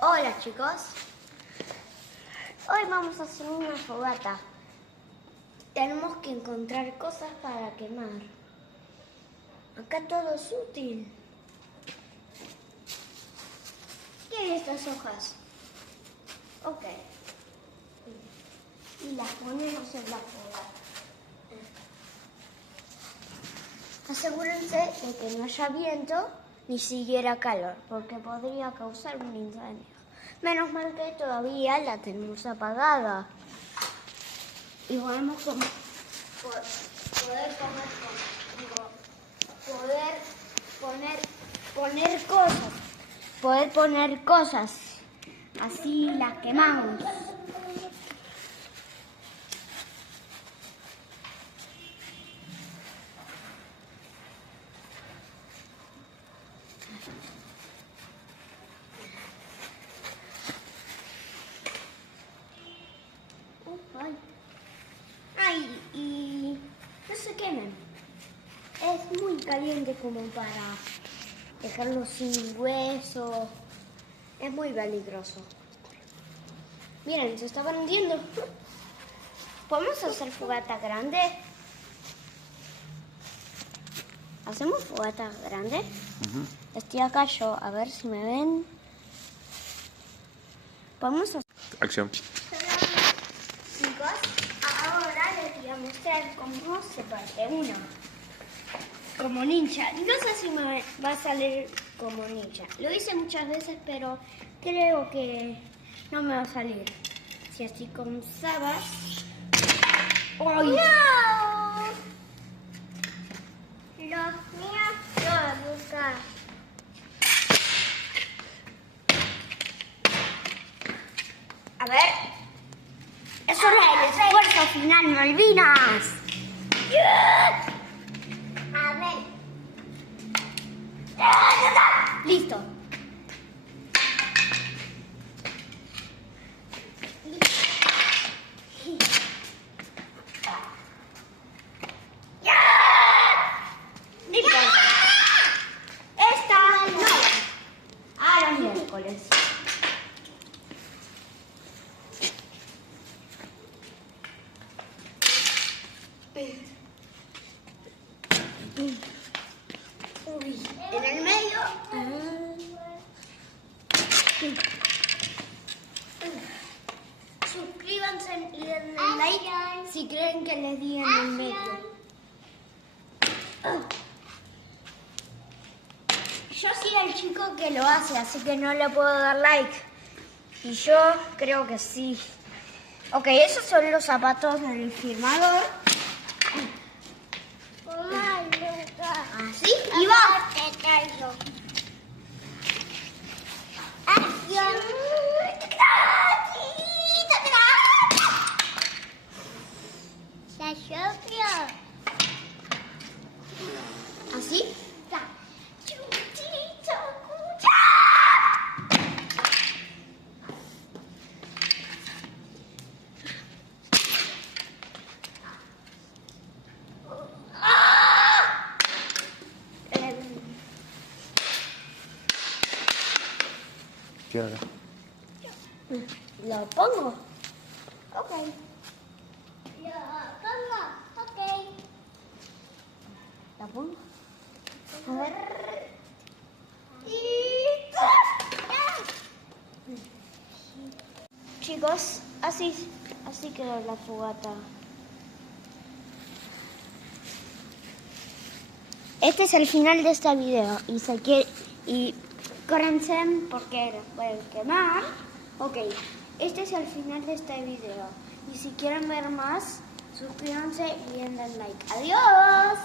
Hola chicos, hoy vamos a hacer una fogata. Tenemos que encontrar cosas para quemar. Acá todo es útil. ¿Qué hay estas hojas? Ok. Y las ponemos en la fogata. Asegúrense de que no haya viento ni siquiera calor, porque podría causar un incendio. Menos mal que todavía la tenemos apagada. Y podemos poder poner cosas. Así las quemamos. Ay, y no se quemen. Es muy caliente como para dejarlo sin hueso. Es muy peligroso. Miren, se está hundiendo. ¿Podemos hacer fogata grande? ¿Hacemos fogata grande? Estoy acá yo, a ver si me ven. ¿Podemos hacer? Acción. Chicos, ahora les voy a mostrar cómo se parte uno. Como ninja. No sé si me va a salir como ninja. Lo hice muchas veces, pero creo que no me va a salir. Si así comenzabas. ¡Ay! ¡No! Los míos no, buscar. A ver. Es hora del esfuerzo final, Malvinas. ¡Yeah! A ver. Listo. Esta no. Ahora miércoles. Uy, en el medio. Suscríbanse y denle like si creen que les di en el medio. Yo soy el chico que lo hace, así que no le puedo dar like. Y yo creo que sí. Ok, esos son los zapatos del firmador. Así, y va. Así. ¿Qué hago? Lo pongo. Ok. Lo pongo. Ok. Lo pongo. A ver. Chicos, así quedó la fogata. Este es el final de este video y córrense porque los pueden quemar. Ok, este es el final de este video. Y si quieren ver más, suscríbanse y denle like. ¡Adiós!